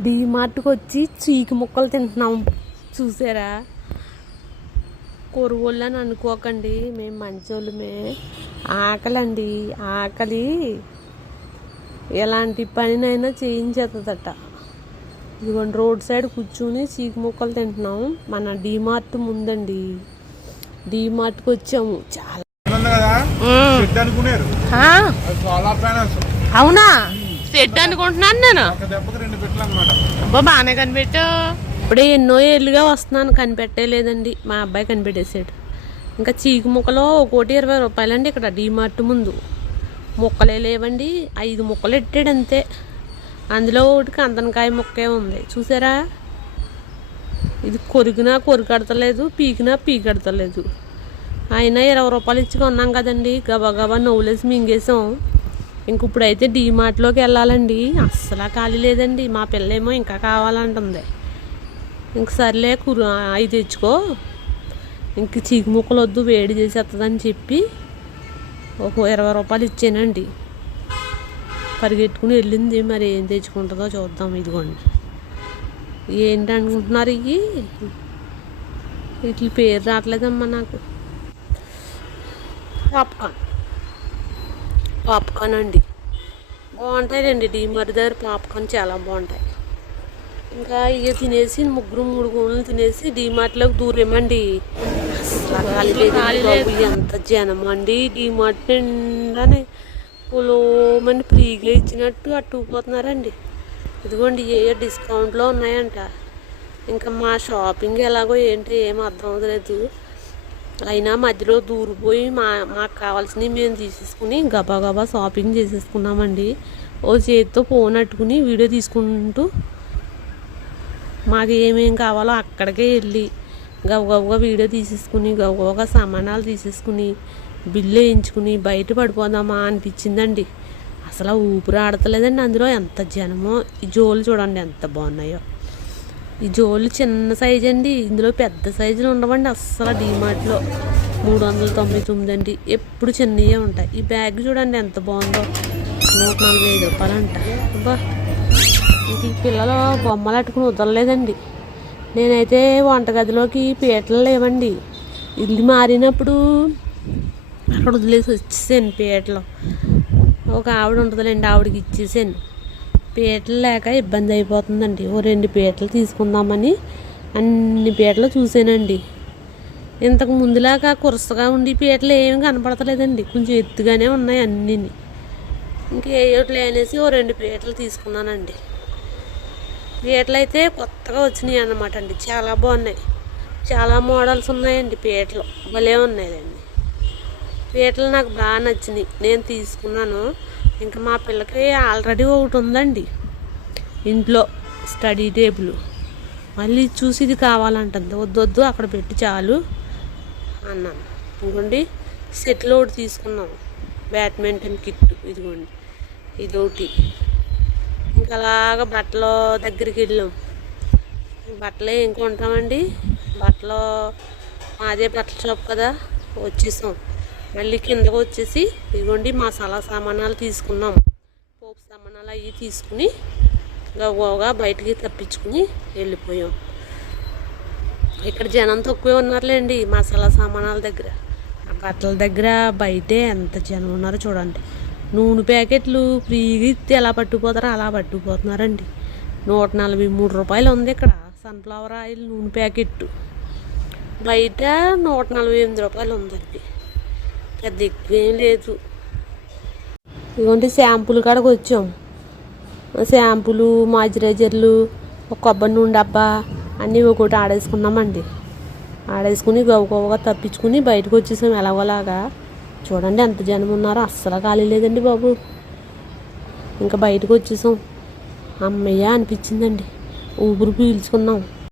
డీమార్ట్కి వచ్చి చీకి ముక్కలు తింటున్నాం. చూసారా? కొరువుళ్ళు అని అనుకోకండి. మేము మంచోళ్ళమే. ఆకలండి. ఆకలి ఎలాంటి పనినైనా చేయించేస్తుందట ఇదిగోండి రోడ్ సైడ్ కూర్చుని చీకి ముక్కలు తింటున్నాం. మన డీమార్ట్ ముందండి. డీమార్ట్కి వచ్చాము చాలా షెడ్ అవునా? సెట్ అనుకుంటున్నాను నేను. అబ్బా బాగానే కనిపెట్టా ఇప్పుడే ఎన్నో ఏళ్ళుగా వస్తున్నాను కనిపెట్టలేదండి. మా అబ్బాయి కనిపెట్టేసాడు. ఇంకా చీకు ముక్కలు కోటి ఇరవై రూపాయలండి ఇక్కడ డీమార్ట్ ముందు. ముక్కలే లేవండి ఐదు ముక్కలు పెట్టాడు అంతే. అందులో ఒకటి కందనకాయ ముక్కే ఉంది. చూసారా? ఇది కొరికినా కొరికడతలేదు పీకినా పీకడతలేదు. అయినా ఇరవై రూపాయలు ఇచ్చి కొన్నాం కదండి. గబా గబా నవ్వులేసి మింగేసాం ఇంక ఇప్పుడైతే డీమార్ట్లోకి వెళ్ళాలండి. అస్సలు ఖాళీ లేదండి. మా పిల్లేమో ఇంకా కావాలంటుంది. ఇంక సర్లే కురు అవి తెచ్చుకో. ఇంక చీకు ముక్కలు వద్దు వేడి చేసేస్తుందని చెప్పి ఒక ఇరవై రూపాయలు ఇచ్చానండి. పరిగెట్టుకుని వెళ్ళింది. మరి ఏం తెచ్చుకుంటుందో చూద్దాం ఇదిగోండి. ఏంటి అనుకుంటున్నారు ఇవి వీటి పేరు రావట్లేదమ్మా నాకు. పాప్కార్న్ పాప్కార్న్ అండి. బాగుంటాయండి డీమార్ట్ దగ్గర పాప్కార్న్ చాలా బాగుంటాయి. ఇంకా ఇక తినేసి ముగ్గురు మూడు గోళ్ళు తినేసి డీమార్ట్లోకి దూరేమండి. లేదు ఎంత జనం అండి. డీమార్ట్ నిండానే పొలోమని ఫ్రీగా ఇచ్చినట్టు అట్టుకుపోతున్నారండి ఇదిగోండి ఏ ఏ డిస్కౌంట్లో ఉన్నాయంట. ఇంకా మా షాపింగ్ ఎలాగో ఏంటి ఏం అర్థం అవ్వలేదు. అయినా మధ్యలో దూరిపోయి మా మాకు కావాల్సినవి మేము తీసేసుకుని గబా గబా షాపింగ్ చేసేసుకున్నామండి. ఓ చేతితో ఫోన్ అట్టుకుని వీడియో తీసుకుంటూ మాకు ఏమేం కావాలో అక్కడికే వెళ్ళి గబగబగా వీడియో తీసేసుకుని గబగబగా సామానాలు తీసేసుకుని బిల్లు వేయించుకుని బయట పడిపోదామా అనిపించిందండి. అసలు ఊపిరి ఆడతలేదండి అందులో. ఎంత జనమో ఈ జోలు చూడండి ఎంత బాగున్నాయో. ఈ జోలు చిన్న సైజ్ అండి. ఇందులో పెద్ద సైజులు ఉండవండి అస్సలు డీమార్ట్లో మూడు వందల తొంభై తొమ్మిది అండి. ఎప్పుడు చిన్నవే ఉంటాయి. ఈ బ్యాగ్ చూడండి ఎంత బాగుందో. నూట నలభై ఐదు రూపాయలు అంట అబ్బా ఇంక ఈ పిల్లలు బొమ్మలు అట్టుకుని వదలలేదండి. నేనైతే వంటగదిలోకి పీటలు లేవండి. ఇల్లు మారినప్పుడు అక్కడ వదిలేసి వచ్చేసాను పీటలు. ఒక ఆవిడ ఉంటుందిలేండి ఆవిడకి ఇచ్చేసాను. పీటలు లేక ఇబ్బంది అయిపోతుందండి. ఓ రెండు పీటలు తీసుకుందామని అన్ని పీటలు చూసానండి. ఇంతకు ముందులాగా కురసగా ఉండి పీటలు ఏమి కనపడతలేదండి. కొంచెం ఎత్తుగానే ఉన్నాయి అన్నీ ఇంకే అనేసి ఓ రెండు పీటలు తీసుకున్నానండి. పీటలు అయితే కొత్తగా వచ్చినాయి అన్నమాట అండి. చాలా బాగున్నాయి. చాలా మోడల్స్ ఉన్నాయండి పీటలు. భలే ఉన్నాయండి పీటలు నాకు బాగా నచ్చినాయి. నేను తీసుకున్నాను. ఇంకా మా పిల్లకి ఆల్రెడీ ఒకటి ఉందండి. ఇంట్లో స్టడీ టేబుల్. మళ్ళీ చూసి ఇది కావాలంటుంది. వద్దొద్దు వద్దు అక్కడ పెట్టి చాలు అన్నాను. ఇదిగోండి సెటిల్ ఒకటి తీసుకున్నాం బ్యాడ్మింటన్ కిట్ ఇదిగోండి ఇది ఒకటి ఇంకా అలాగా బట్టల దగ్గరికి వెళ్ళాం. బట్టలు ఏం కొంటామండి? బట్టలు మాదే బట్టల షాప్ కదా వచ్చేసాం. మళ్ళీ కిందకు వచ్చేసి ఇదిగోండి మసాలా సామానాలు తీసుకున్నాం. పోపు సామానాలు అవి తీసుకుని గవ్వగా బయటికి తప్పించుకుని వెళ్ళిపోయాం. ఇక్కడ జనం తక్కువే ఉన్నారులేండి మసాలా సామానాల దగ్గర. బట్టల దగ్గర బయటే ఎంత జనం ఉన్నారో చూడండి. నూనె ప్యాకెట్లు ఫ్రీగా ఇస్తే ఎలా పట్టుకుపోతారో అలా పట్టుకుపోతున్నారండి. నూట నలభై మూడు రూపాయలు ఉంది ఇక్కడ సన్ఫ్లవర్ ఆయిల్ నూనె ప్యాకెట్ బయట నూట నలభై ఎనిమిది రూపాయలు ఉందండి. పెద్ద ఎక్కువేం లేదు. ఇదిగోండి శాంపుల్ కాడకు వచ్చాం. శాంపులు మాయిశ్చరైజర్లు కొబ్బరి నూనె డబ్బా అన్నీ ఒకటి ఆడేసుకున్నామండి ఆడేసుకుని గవ్వగా తప్పించుకుని బయటకు వచ్చేసాం ఎలాగోలాగా. చూడండి ఎంత జనం ఉన్నారో అస్సలు ఖాళీ లేదండి బాబు. ఇంకా బయటకు వచ్చేసాం. అమ్మయ్య అనిపించిందండి. ఊపిరి పీల్చుకున్నాం.